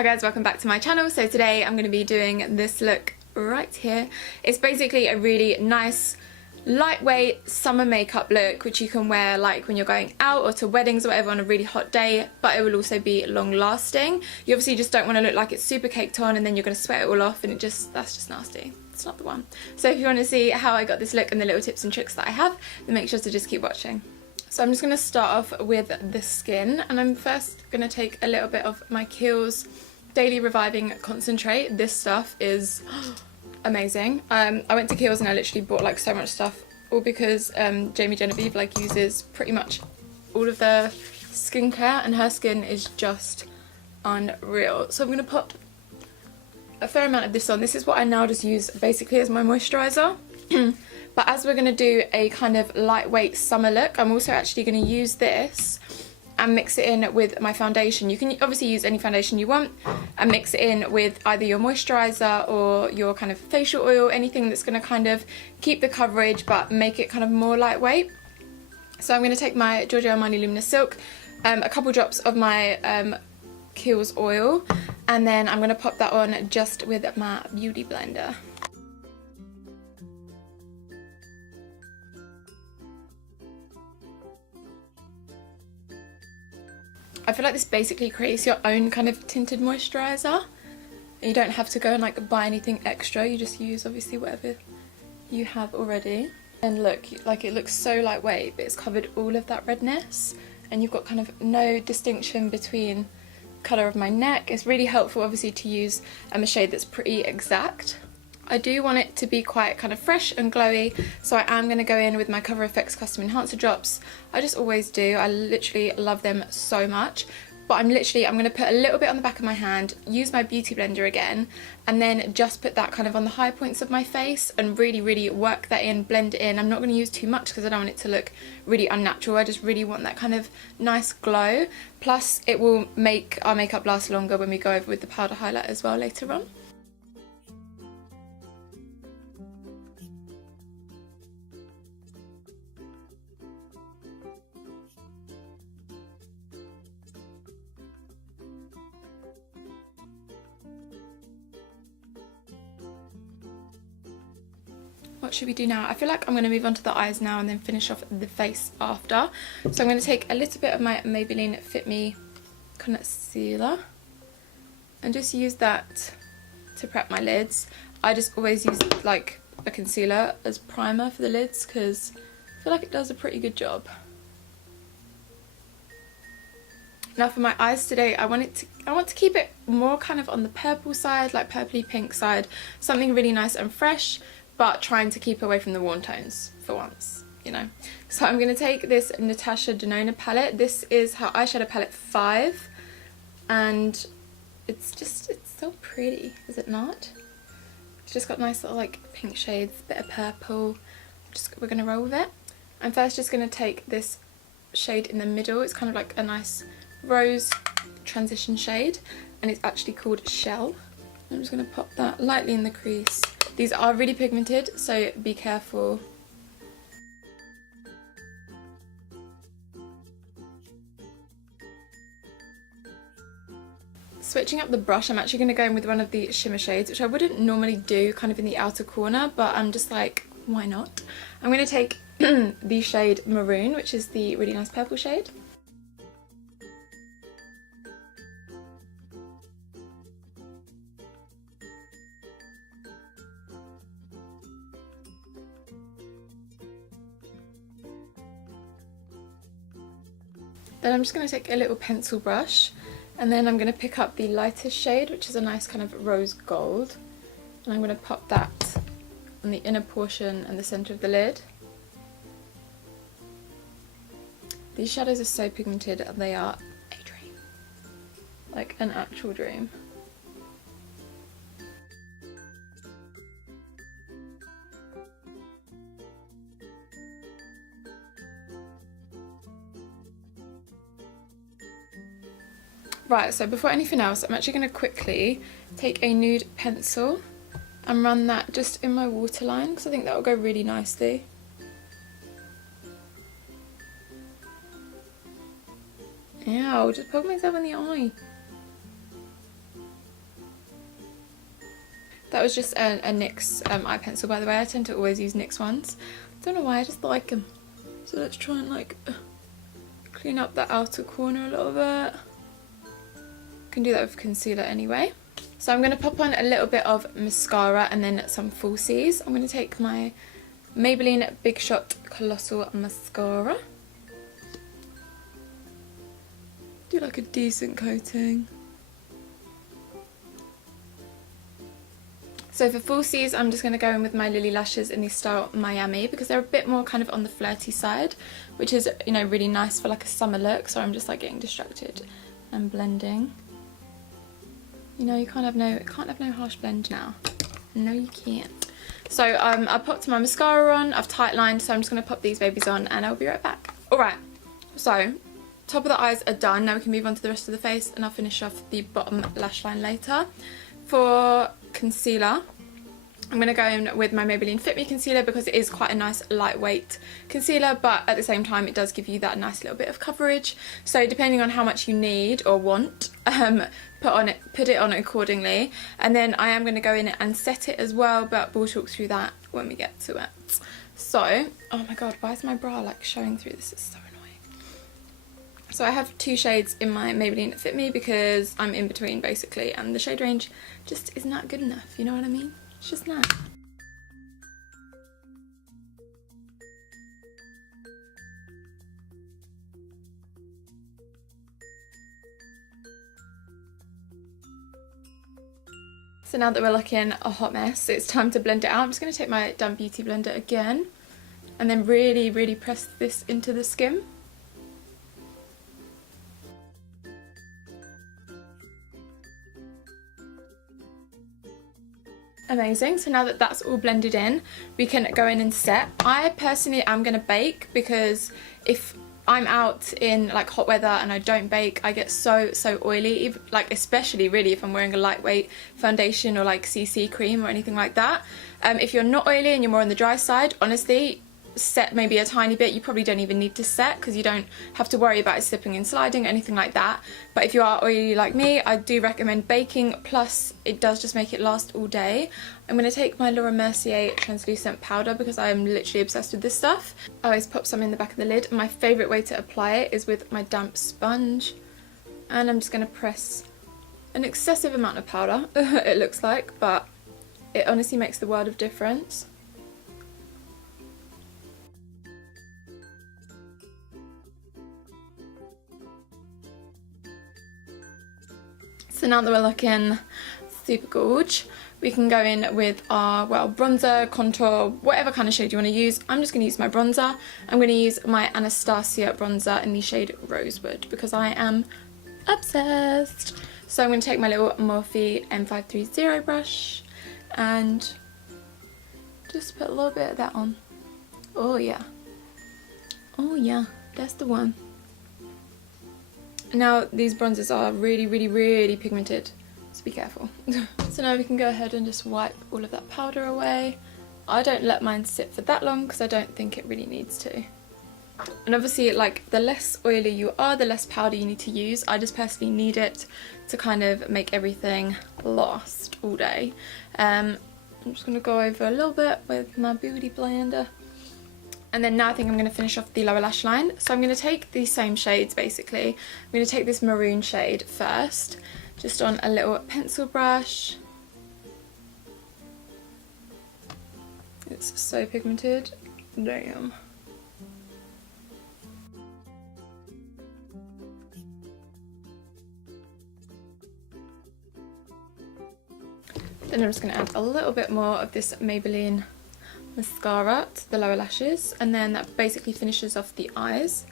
Hi guys, welcome back to my channel. So today I'm going to be doing this look right here. It's basically a really nice lightweight summer makeup look which you can wear like when you're going out or to weddings or whatever on a really hot day, but it will also be long lasting. You obviously just don't want to look like it's super caked on and then you're going to sweat it all off, and that's just nasty. It's not the one. So if you want to see how I got this look and the little tips and tricks that I have, then make sure to just keep watching. So I'm just going to start off with the skin, and I'm first going to take a little bit of my Keihls Daily Reviving Concentrate. This stuff is amazing. I went to Keihls and I literally bought like so much stuff, all because Jamie Genevieve like uses pretty much all of their skincare and her skin is just unreal. So I'm going to put a fair amount of this on. This is what I now just use basically as my moisturiser. But as we're going to do a kind of lightweight summer look, I'm also actually going to use this and mix it in with my foundation. You can obviously use any foundation you want and mix it in with either your moisturiser or your kind of facial oil, anything that's going to kind of keep the coverage but make it kind of more lightweight. So I'm going to take my Giorgio Armani Luminous Silk, a couple drops of my Keihls oil, and then I'm going to pop that on just with my beauty blender. I feel like this basically creates your own kind of tinted moisturiser. You don't have to go and like buy anything extra, you just use obviously whatever you have already. And look, like it looks so lightweight, but it's covered all of that redness and you've got kind of no distinction between colour of my neck. It's really helpful obviously to use a shade that's pretty exact. I do want it to be quite kind of fresh and glowy, so I am going to go in with my Cover FX Custom Enhancer drops. I just always do. I literally love them so much. But I'm going to put a little bit on the back of my hand, use my beauty blender again, and then just put that kind of on the high points of my face and really, really work that in, blend it in. I'm not going to use too much because I don't want it to look really unnatural. I just really want that kind of nice glow. Plus, it will make our makeup last longer when we go over with the powder highlight as well later on. What should we do now? I feel like I'm going to move on to the eyes now and then finish off the face after. So I'm going to take a little bit of my Maybelline Fit Me concealer and just use that to prep my lids. I just always use like a concealer as primer for the lids because I feel like it does a pretty good job. Now for my eyes today, I want to keep it more kind of on the purple side, like purpley pink side, something really nice and fresh, but trying to keep away from the warm tones for once, you know. So I'm going to take this Natasha Denona palette. This is her eyeshadow palette 5, and it's so pretty, is it not? It's just got nice little like pink shades, bit of purple. We're going to roll with it. I'm first just going to take this shade in the middle. It's kind of like a nice rose transition shade, and it's actually called Shell. I'm just going to pop that lightly in the crease. These are really pigmented, so be careful. Switching up the brush, I'm actually going to go in with one of the shimmer shades, which I wouldn't normally do kind of in the outer corner, but I'm just like, why not? I'm going to take the shade Maroon, which is the really nice purple shade. Then I'm just going to take a little pencil brush, and then I'm going to pick up the lightest shade, which is a nice kind of rose gold, and I'm going to pop that on the inner portion and the centre of the lid. These shadows are so pigmented, and they are a dream, like an actual dream. Right, so before anything else, I'm actually going to quickly take a nude pencil and run that just in my waterline because I think that will go really nicely. Ow, just poke myself in the eye. That was just a NYX eye pencil, by the way. I tend to always use NYX ones. Don't know why, I just like them. So let's try and like clean up that outer corner a little bit. Can do that with concealer anyway. So I'm going to pop on a little bit of mascara and then some falsies. I'm going to take my Maybelline Big Shot Colossal Mascara. Do like a decent coating. So for falsies, I'm just going to go in with my Lilly lashes in the style Miami because they're a bit more kind of on the flirty side, which is, you know, really nice for like a summer look. So I'm just like getting distracted and blending. You know, you can't have no harsh blend now. No, you can't. So I popped my mascara on. I've tight lined, so I'm just going to pop these babies on, and I'll be right back. All right. So top of the eyes are done. Now we can move on to the rest of the face, and I'll finish off the bottom lash line later. For concealer, I'm going to go in with my Maybelline Fit Me concealer because it is quite a nice lightweight concealer, but at the same time it does give you that nice little bit of coverage. So depending on how much you need or want, put it on accordingly. And then I am going to go in and set it as well, but we'll talk through that when we get to it. So, oh my god, why is my bra like showing through? This is so annoying. So I have 2 shades in my Maybelline Fit Me because I'm in between basically, and the shade range just is not good enough, you know what I mean? It's just not. So now that we're looking a hot mess, it's time to blend it out. I'm just going to take my Done Beauty blender again and then really, really press this into the skin. Amazing. So now that that's all blended in, we can go in and set. I personally am going to bake because if I'm out in like hot weather and I don't bake, I get so oily, even, like especially really if I'm wearing a lightweight foundation or like CC cream or anything like that. If you're not oily and you're more on the dry side, honestly, set maybe a tiny bit. You probably don't even need to set because you don't have to worry about it slipping and sliding or anything like that. But if you are oily like me, I do recommend baking, plus it does just make it last all day. I'm going to take my Mercier translucent powder because I am literally obsessed with this stuff. I always pop some in the back of the lid, and my favourite way to apply it is with my damp sponge. And I'm just going to press an excessive amount of powder, it looks like, but it honestly makes the world of difference. So now that we're looking super gorge, we can go in with our, well, bronzer, contour, whatever kind of shade you want to use. I'm just going to use my bronzer. I'm going to use my Anastasia bronzer in the shade Rosewood because I am obsessed. So I'm going to take my little Morphe M530 brush and just put a little bit of that on. Oh yeah. Oh yeah, that's the one. Now these bronzers are really pigmented, so be careful. So now we can go ahead and just wipe all of that powder away. I don't let mine sit for that long because I don't think it really needs to. And obviously, like, the less oily you are, the less powder you need to use. I just personally need it to kind of make everything last all day. I'm just going to go over a little bit with my beauty blender. And then now I think I'm going to finish off the lower lash line. So I'm going to take these same shades basically. I'm going to take this maroon shade first, just on a little pencil brush. It's so pigmented. Damn. Then I'm just going to add a little bit more of this Maybelline mascara to the lower lashes, and then that basically finishes off the eyes.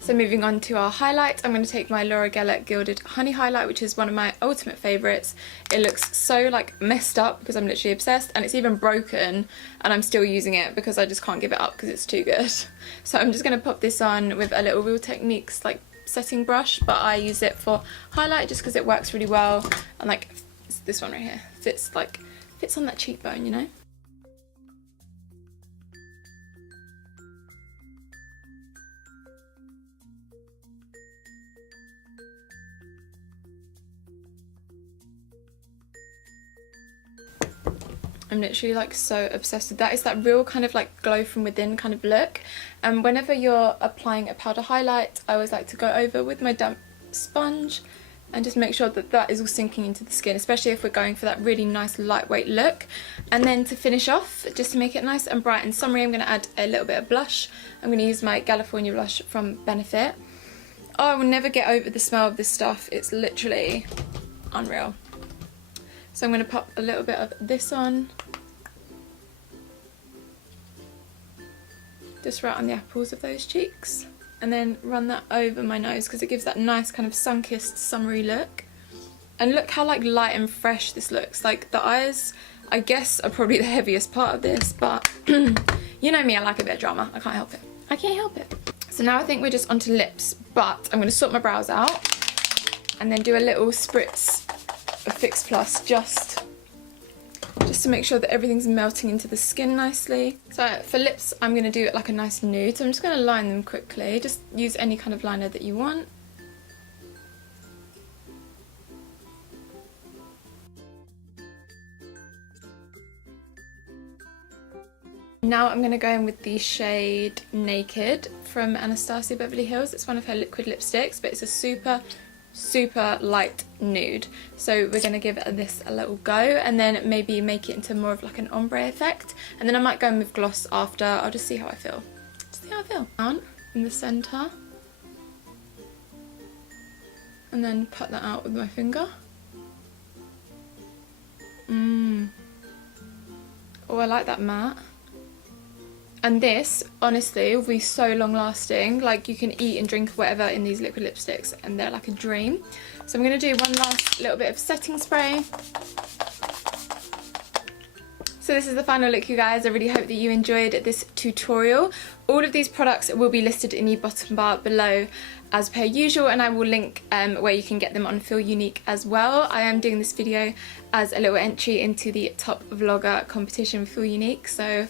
So moving on to our highlight, I'm going to take my Laura Geller Gilded Honey Highlight, which is one of my ultimate favourites. It looks so like messed up because I'm literally obsessed, and it's even broken and I'm still using it because I just can't give it up because it's too good. So I'm just going to pop this on with a little Real Techniques like setting brush, but I use it for highlight just because it works really well, and like this one right here fits on that cheekbone, you know. I'm literally like so obsessed with that. It's that real kind of like glow from within kind of look. And whenever you're applying a powder highlight, I always like to go over with my damp sponge and just make sure that that is all sinking into the skin, especially if we're going for that really nice lightweight look. And then to finish off, just to make it nice and bright and summery, I'm going to add a little bit of blush. I'm going to use my California blush from Benefit. Oh, I will never get over the smell of this stuff. It's literally unreal. So I'm going to pop a little bit of this on. Just right on the apples of those cheeks. And then run that over my nose because it gives that nice kind of sun-kissed summery look. And look how like light and fresh this looks. Like the eyes, I guess, are probably the heaviest part of this, but you know me, I like a bit of drama. I can't help it. I can't help it. So now I think we're just onto lips, but I'm going to sort my brows out and then do a little spritz of Fix Plus just to make sure that everything's melting into the skin nicely. So for lips, I'm going to do like a nice nude. So I'm just going to line them quickly. Just use any kind of liner that you want. Now I'm going to go in with the shade Naked from Anastasia Beverly Hills. It's one of her liquid lipsticks, but it's a super light nude. So we're going to give this a little go and then maybe make it into more of like an ombre effect. And then I might go in with gloss after. I'll just see how I feel. Down in the centre. And then put that out with my finger. Oh, I like that matte. And this, honestly, will be so long lasting. Like, you can eat and drink whatever in these liquid lipsticks and they're like a dream. So I'm going to do one last little bit of setting spray. So this is the final look, you guys. I really hope that you enjoyed this tutorial. All of these products will be listed in the bottom bar below as per usual, and I will link where you can get them on Feel Unique as well. I am doing this video as a little entry into the top vlogger competition with Feel Unique, so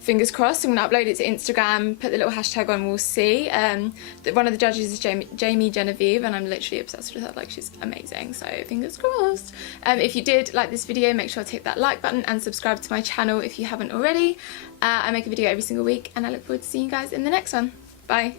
fingers crossed. I'm going to upload it to Instagram, put the little hashtag on, we'll see. One of the judges is Jamie Genevieve, and I'm literally obsessed with her. Like, she's amazing, so fingers crossed. If you did like this video, make sure to hit that like button and subscribe to my channel if you haven't already. I make a video every single week, and I look forward to seeing you guys in the next one. Bye.